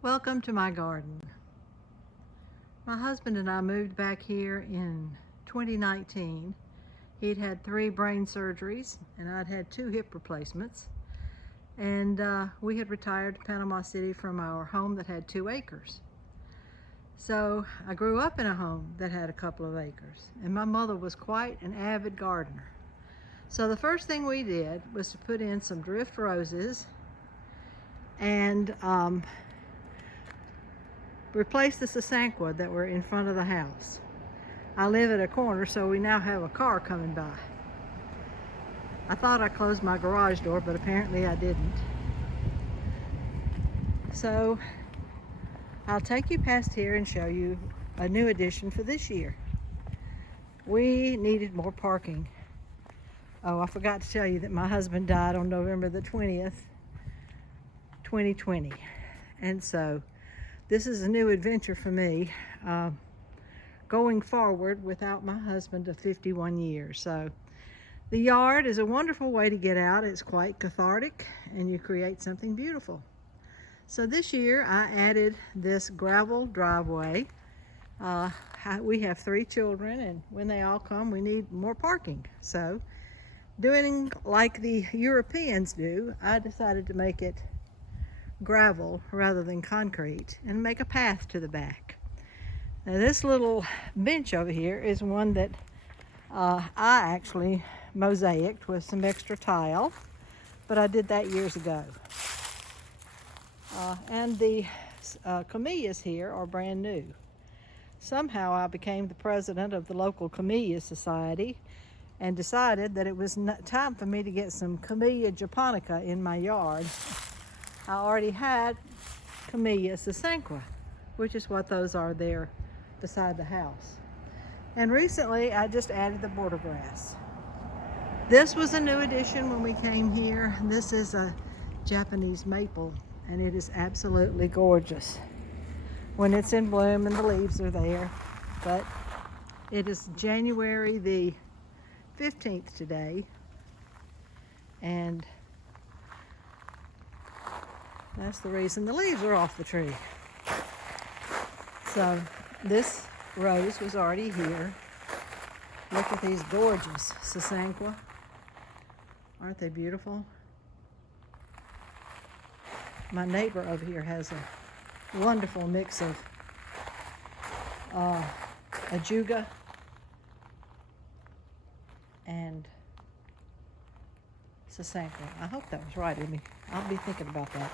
Welcome to my garden. My husband and I moved back here in 2019. He'd had 3 brain surgeries and I'd had 2 hip replacements. And we had retired to Panama City from our home that had 2 acres. So I grew up in a home that had a couple of acres, and my mother was quite an avid gardener. So the first thing we did was to put in some drift roses and replace the Sasanqua that were in front of the house. I live at a corner, so we now have a car coming by. I thought I closed my garage door, but apparently I didn't. So I'll take you past here and show you a new addition for this year. We needed more parking. Oh, I forgot to tell you that my husband died on November the 20th, 2020. And so this is a new adventure for me, going forward without my husband of 51 years. So the yard is a wonderful way to get out. It's quite cathartic and you create something beautiful. So this year I added this gravel driveway. We have 3 children, and when they all come we need more parking. So doing like the Europeans do, I decided to make it gravel rather than concrete and make a path to the back. Now this little bench over here is one that I actually mosaicked with some extra tile, but I did that years ago. And the camellias here are brand new. Somehow I became the president of the local Camellia Society and decided that it was time for me to get some Camellia Japonica in my yard. I already had Camellia Sasanqua, which is what those are there beside the house. And recently I just added the border grass. This was a new addition when we came here. This is a Japanese maple, and it is absolutely gorgeous when it's in bloom and the leaves are there. But it is January the 15th today, and that's the reason the leaves are off the tree. So this rose was already here. Look at these gorgeous Sasanqua. Aren't they beautiful? My neighbor over here has a wonderful mix of ajuga and Sasanqua. I hope that was right. I'll be thinking about that.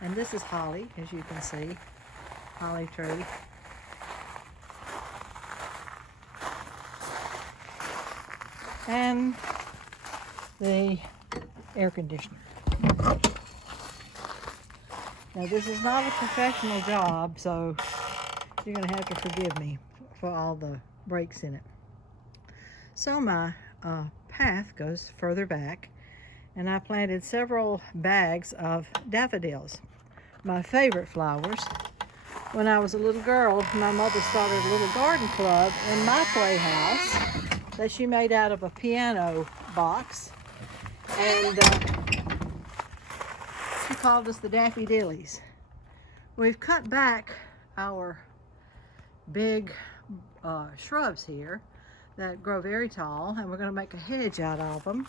And this is holly, as you can see, holly tree. And the air conditioner. Now this is not a professional job, so you're going to have to forgive me for all the breaks in it. So my path goes further back, and I planted several bags of daffodils, my favorite flowers. When I was a little girl, my mother started a little garden club in my playhouse that she made out of a piano box, and she called us the Daffodillies. We've cut back our big shrubs here that grow very tall, and we're going to make a hedge out of them.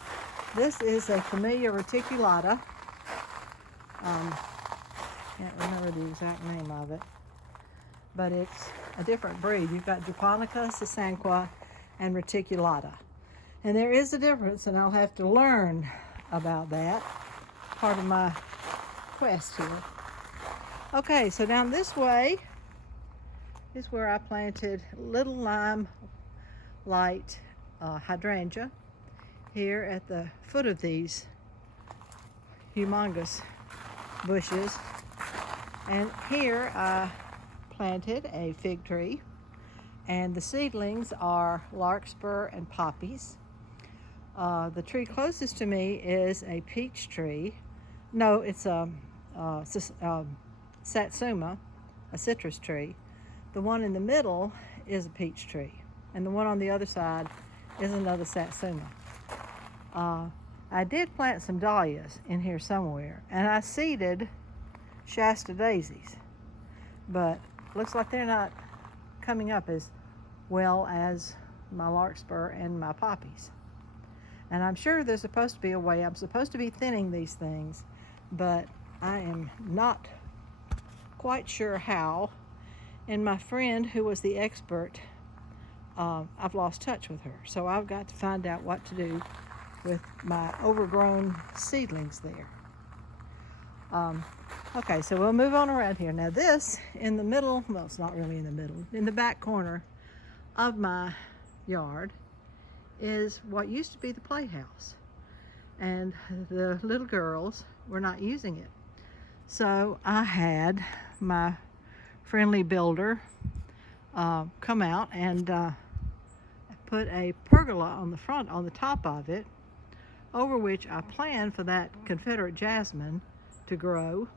This is a Camellia reticulata. Can't remember the exact name of it, but it's a different breed. You've got Japonica, Sasanqua, and reticulata. And there is a difference, and I'll have to learn about that. Part of my quest here. Okay, so down this way is where I planted little lime light hydrangea here at the foot of these humongous bushes. And here I planted a fig tree, and the seedlings are larkspur and poppies. The tree closest to me is a peach tree. No, it's a satsuma, a citrus tree. The one in the middle is a peach tree, and the one on the other side is another satsuma. I did plant some dahlias in here somewhere, and I seeded Shasta daisies. but looks like they're not coming up as well as my larkspur and my poppies. And I'm sure there's supposed to be a way. I'm supposed to be thinning these things, but I am not quite sure how. And my friend, who was the expert, I've lost touch with her. So I've got to find out what to do with my overgrown seedlings there. Okay, so we'll move on around here. Now this, in the middle, well, it's not really in the middle, in the back corner of my yard is what used to be the playhouse. And the little girls were not using it. So I had my friendly builder come out and put a pergola on the front, on the top of it, over which I planned for that Confederate jasmine to grow.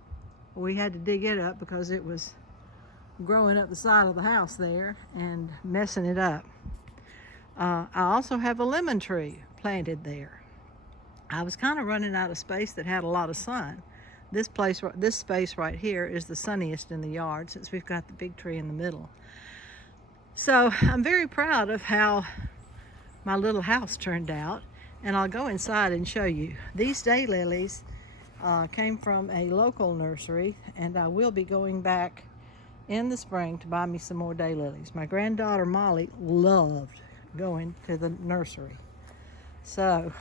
We had to dig it up because it was growing up the side of the house there and messing it up. I also have a lemon tree planted there. I was kind of running out of space that had a lot of sun. This space right here is the sunniest in the yard since we've got the big tree in the middle. So I'm very proud of how my little house turned out, and I'll go inside and show you. These daylilies came from a local nursery, and I will be going back in the spring to buy me some more daylilies. My granddaughter Molly loved going to the nursery. So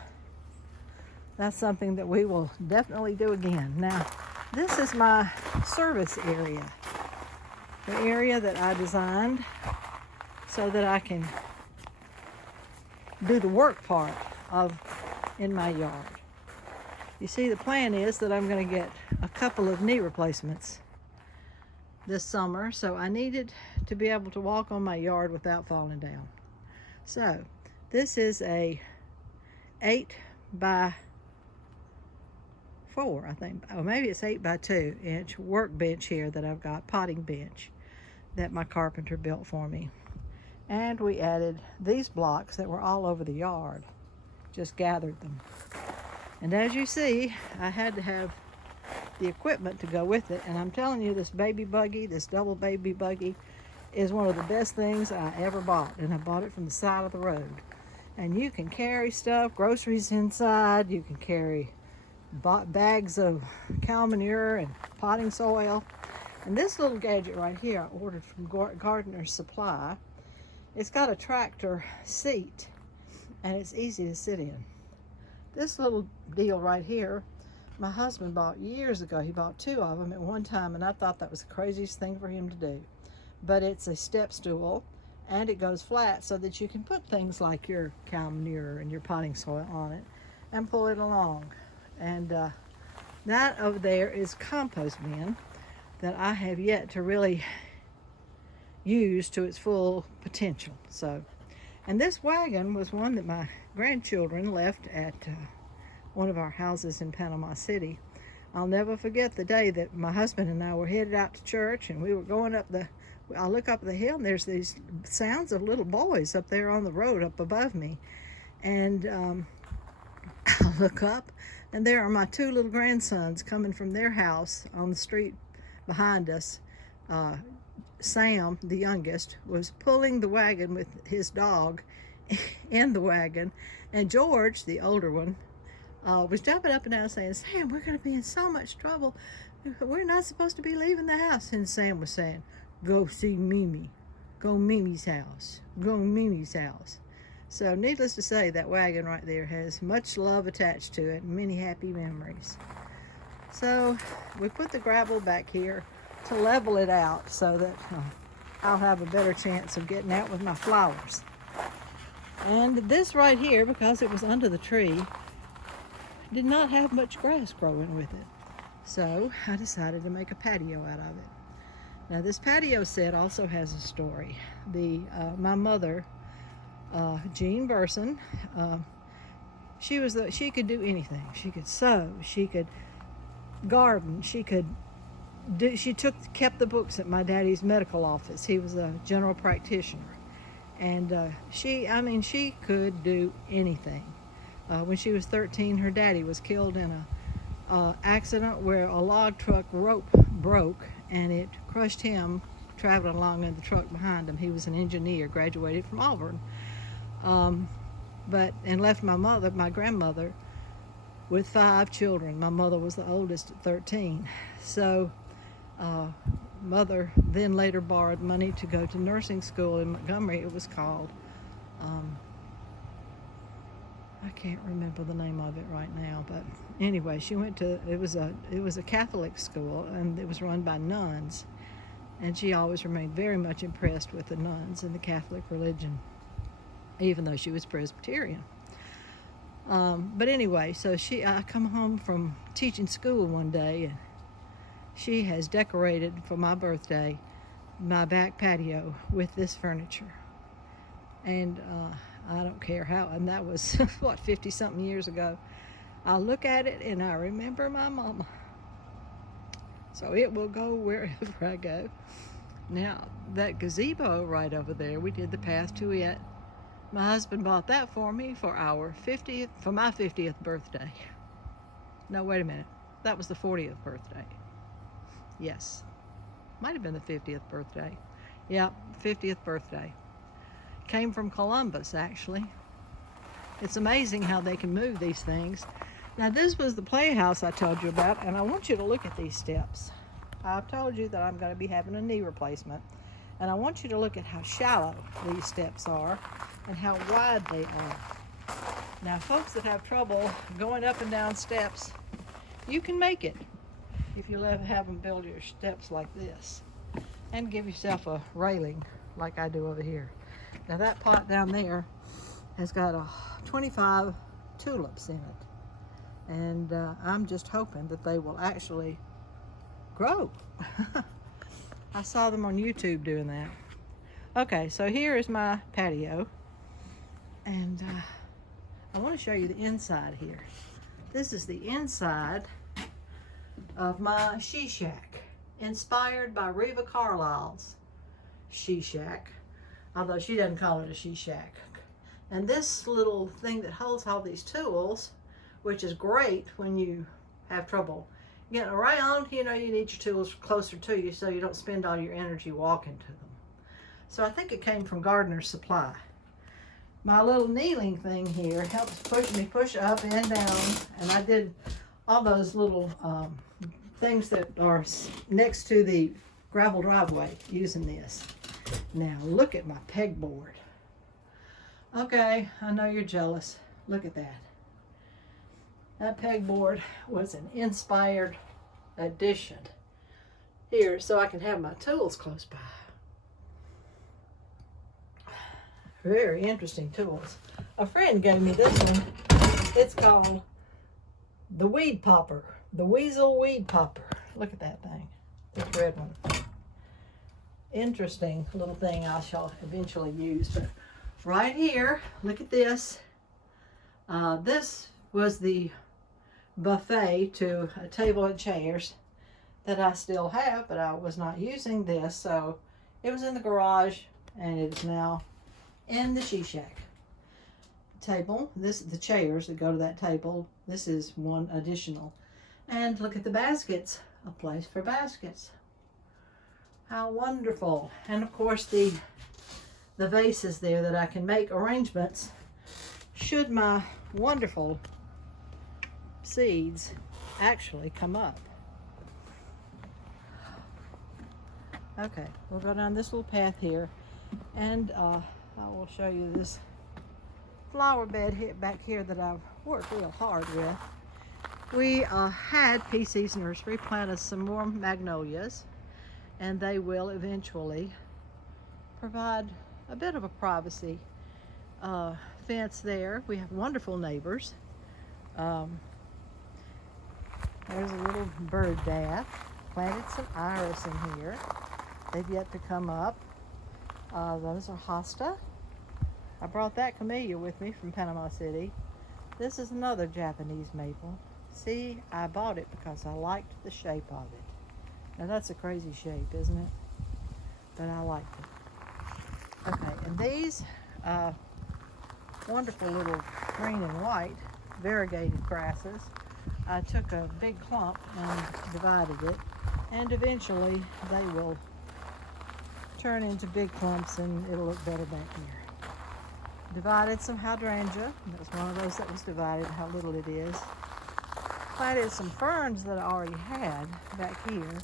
that's something that we will definitely do again. Now, this is my service area, the area that I designed so that I can do the work part of in my yard. You see, the plan is that I'm going to get a couple of knee replacements this summer, so I needed to be able to walk on my yard without falling down. So this is a 8 by 4, I think, or maybe it's 8 by 2 inch workbench here that I've got, potting bench that my carpenter built for me. And we added these blocks that were all over the yard, just gathered them. And as you see, I had to have the equipment to go with it, and I'm telling you, this baby buggy, this double baby buggy, is one of the best things I ever bought, and I bought it from the side of the road. And you can carry stuff, groceries inside, you can carry bags of cow manure and potting soil. And this little gadget right here I ordered from Gardener's Supply. It's got a tractor seat, and it's easy to sit in. This little deal right here, my husband bought years ago. He bought 2 of them at one time, and I thought that was the craziest thing for him to do. But it's a step stool, and it goes flat so that you can put things like your cow manure and your potting soil on it and pull it along. And that over there is compost bin that I have yet to really use to its full potential. So, and this wagon was one that my grandchildren left at one of our houses in Panama City. I'll never forget the day that my husband and I were headed out to church, and we were going up I look up the hill, and there's these sounds of little boys up there on the road up above me. And I look up, and there are my 2 little grandsons coming from their house on the street behind us. Sam, the youngest, was pulling the wagon with his dog in the wagon, and George, the older one, was jumping up and down saying, "Sam, we're going to be in so much trouble. We're not supposed to be leaving the house." And Sam was saying, "Go see Mimi. Go Mimi's house. Go Mimi's house." So needless to say, that wagon right there has much love attached to it and many happy memories. So we put the gravel back here to level it out so that I'll have a better chance of getting out with my flowers. And this right here, because it was under the tree, did not have much grass growing with it. So I decided to make a patio out of it. Now this patio set also has a story. My mother, Jean Burson, she could do anything. She could sew, she could garden, she kept the books at my daddy's medical office. He was a general practitioner, and she could do anything. When she was 13, her daddy was killed in a accident where a log truck rope broke, and it crushed him traveling along in the truck behind him. He was an engineer, graduated from Auburn, and left my grandmother, with 5 children. My mother was the oldest at 13. So mother then later borrowed money to go to nursing school in Montgomery. It was called, I can't remember the name of it right now, but anyway, she went to, it was a Catholic school, and it was run by nuns, and she always remained very much impressed with the nuns and the Catholic religion, even though she was Presbyterian. But anyway, so I come home from teaching school one day, and she has decorated for my birthday my back patio with this furniture. And I don't care how, and that was, 50-something years ago. I look at it and I remember my mama. So it will go wherever I go. Now, that gazebo right over there, we did the path to it. My husband bought that for me for my 50th birthday. No, wait a minute. That was the 40th birthday. Yes. Might have been the 50th birthday. Yeah, 50th birthday. Came from Columbus, actually. It's amazing how they can move these things. Now, this was the playhouse I told you about, and I want you to look at these steps. I've told you that I'm going to be having a knee replacement, and I want you to look at how shallow these steps are and how wide they are. Now, folks that have trouble going up and down steps, you can make it if you have them build your steps like this and give yourself a railing like I do over here. Now, that pot down there has got 25 tulips in it, and I'm just hoping that they will actually grow. I saw them on YouTube doing that. Okay, so here is my patio, and I want to show you the inside here. This is the inside of my she shack, inspired by Reva Carlisle's she shack, although she doesn't call it a she shack. And this little thing that holds all these tools, which is great when you have trouble getting around, you know, you need your tools closer to you so you don't spend all your energy walking to them. So I think it came from Gardener's Supply. My little kneeling thing here helps me push up and down, and I did all those little things that are next to the gravel driveway using this. Now look at my pegboard. Okay, I know you're jealous. Look at that. That pegboard was an inspired addition here so I can have my tools close by. Very interesting tools. A friend gave me this one. It's called the Weed Popper, the Weasel Weed Popper. Look at that thing, this red one. Interesting little thing I shall eventually use. But right here, look at this. This was the buffet to a table and chairs that I still have, but I was not using this, so it was in the garage, and it is now in the she shack. Table, this is the chairs that go to that table. This is one additional. And look at the baskets, a place for baskets. How wonderful. And of course the vases there that I can make arrangements should my wonderful seeds actually come up. Okay, we'll go down this little path here, and I will show you this flower bed back here that I've worked real hard with. We had PC's Nursery planted some more magnolias, and they will eventually provide a bit of a privacy fence there. We have wonderful neighbors. There's a little bird bath. Planted some iris in here. They've yet to come up. Those are hosta. I brought that camellia with me from Panama City. This is another Japanese maple. See, I bought it because I liked the shape of it. Now that's a crazy shape, isn't it? But I liked it. Okay, and these wonderful little green and white variegated grasses, I took a big clump and divided it And eventually they will turn into big clumps and it'll look better back here. Divided some hydrangea. That was one of those that was divided, how little it is. Planted some ferns that I already had back here.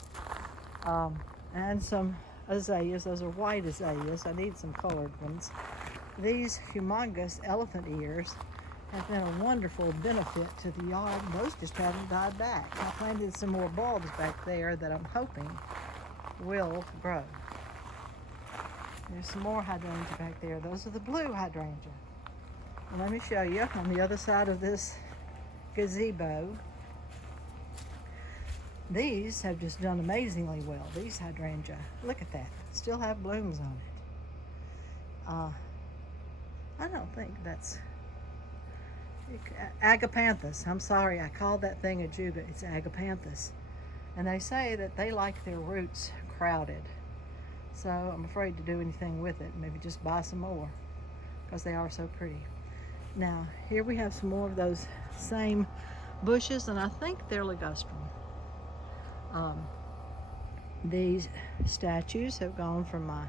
And some azaleas. Those are white azaleas. I need some colored ones. These humongous elephant ears have been a wonderful benefit to the yard. Those just haven't died back. I planted some more bulbs back there that I'm hoping will grow. There's some more hydrangea back there. Those are the blue hydrangea. And let me show you on the other side of this gazebo. These have just done amazingly well. These hydrangea, look at that, still have blooms on it. I don't think that's agapanthus. I'm sorry, I called that thing a juga. It's agapanthus. And they say that they like their roots crowded. So I'm afraid to do anything with it. Maybe just buy some more because they are so pretty. Now, here we have some more of those same bushes, and I think they're ligustrum. These statues have gone from my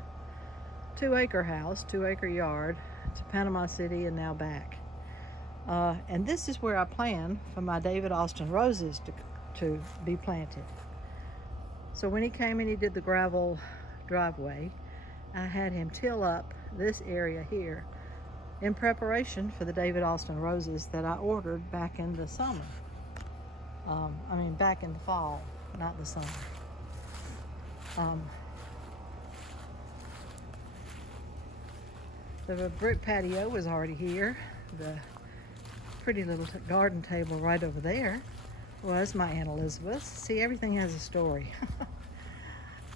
2-acre house, 2-acre yard, to Panama City and now back. And this is where I plan for my David Austin roses to be planted. So when he came and he did the gravel driveway, I had him till up this area here in preparation for the David Austin roses that I ordered back in the summer. Back in the fall, not the summer. The brick patio was already here. The pretty little garden table right over there was my Aunt Elizabeth's. See, everything has a story.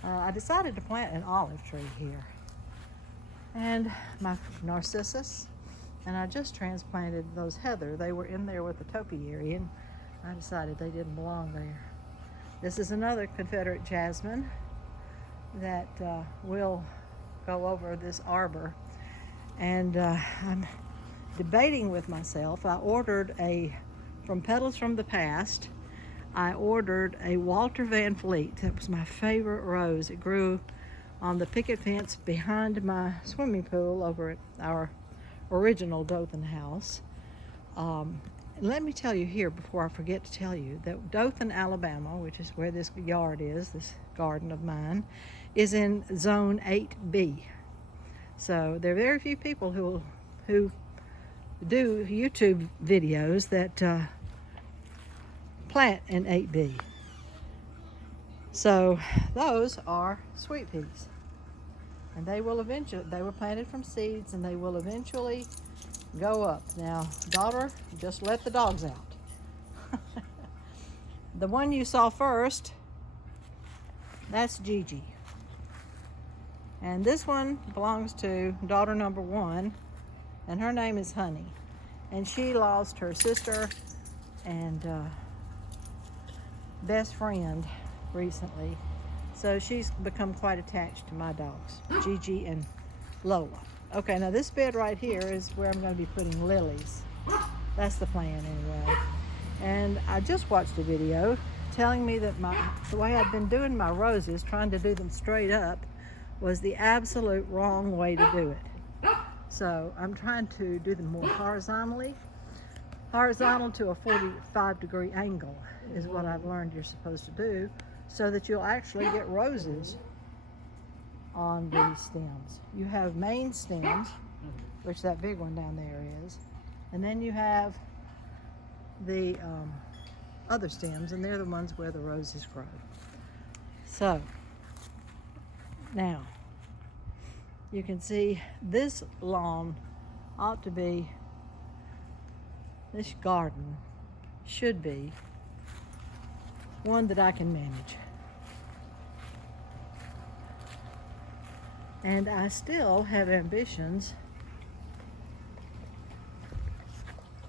I decided to plant an olive tree here. And my narcissus, and I just transplanted those heather. They were in there with the topiary, and I decided they didn't belong there. This is another Confederate jasmine that will go over this arbor. And I'm debating with myself. I ordered from Petals from the Past, I ordered a Walter Van Fleet. That was my favorite rose. It grew on the picket fence behind my swimming pool over at our original Dothan house. Let me tell you here, before I forget to tell you, that Dothan, Alabama, which is where this yard is, this garden of mine, is in zone 8B. So there are very few people who do YouTube videos that plant in 8B. So those are sweet peas. And they were planted from seeds, and they will eventually go up. Now, daughter, just let the dogs out. The one you saw first, that's Gigi. And this one belongs to daughter number 1, and her name is Honey. And she lost her sister and best friend recently. So she's become quite attached to my dogs, Gigi and Lola. Okay, now this bed right here is where I'm going to be putting lilies. That's the plan anyway. And I just watched a video telling me that the way I've been doing my roses, trying to do them straight up, was the absolute wrong way to do it. So I'm trying to do them more horizontally. Horizontal to a 45-degree angle is what I've learned you're supposed to do, so that you'll actually get roses on these stems. You have main stems, which that big one down there is, and then you have the other stems, and they're the ones where the roses grow. So now you can see this lawn ought to be, this garden should be one that I can manage. And I still have ambitions.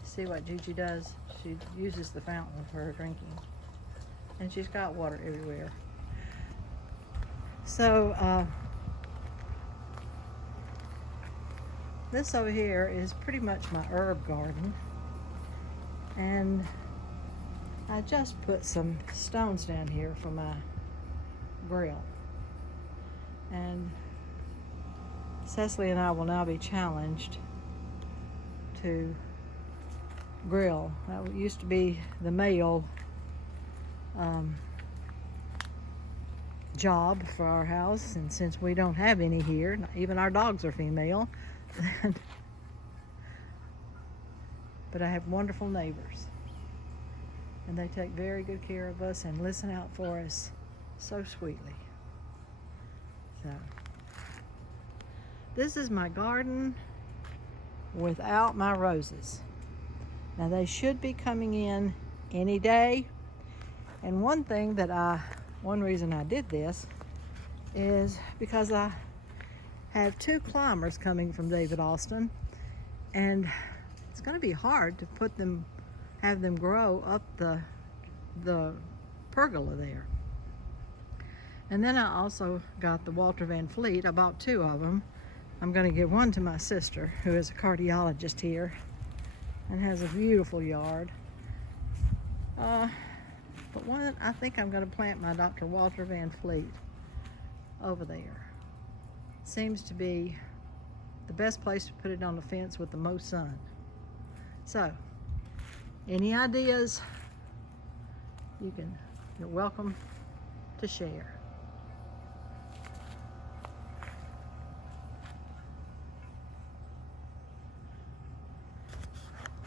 See what Gigi does? She uses the fountain for her drinking. And she's got water everywhere. So, this over here is pretty much my herb garden. And I just put some stones down here for my grill. And Cecily and I will now be challenged to grill. That used to be the male job for our house, and since we don't have any here, even our dogs are female, but I have wonderful neighbors, and they take very good care of us and listen out for us so sweetly. So this is my garden without my roses. Now they should be coming in any day, and one reason I did this is because I have 2 climbers coming from David Austin, and it's going to be hard to have them grow up the pergola there. And then I also got the Walter Van Fleet. I bought 2 of them. I'm going to give one to my sister, who is a cardiologist here and has a beautiful yard. But one, I think I'm going to plant my Dr. Walter Van Fleet over there. Seems to be the best place to put it on the fence with the most sun. So, any ideas, you're welcome to share.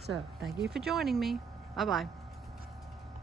So, thank you for joining me. Bye-bye.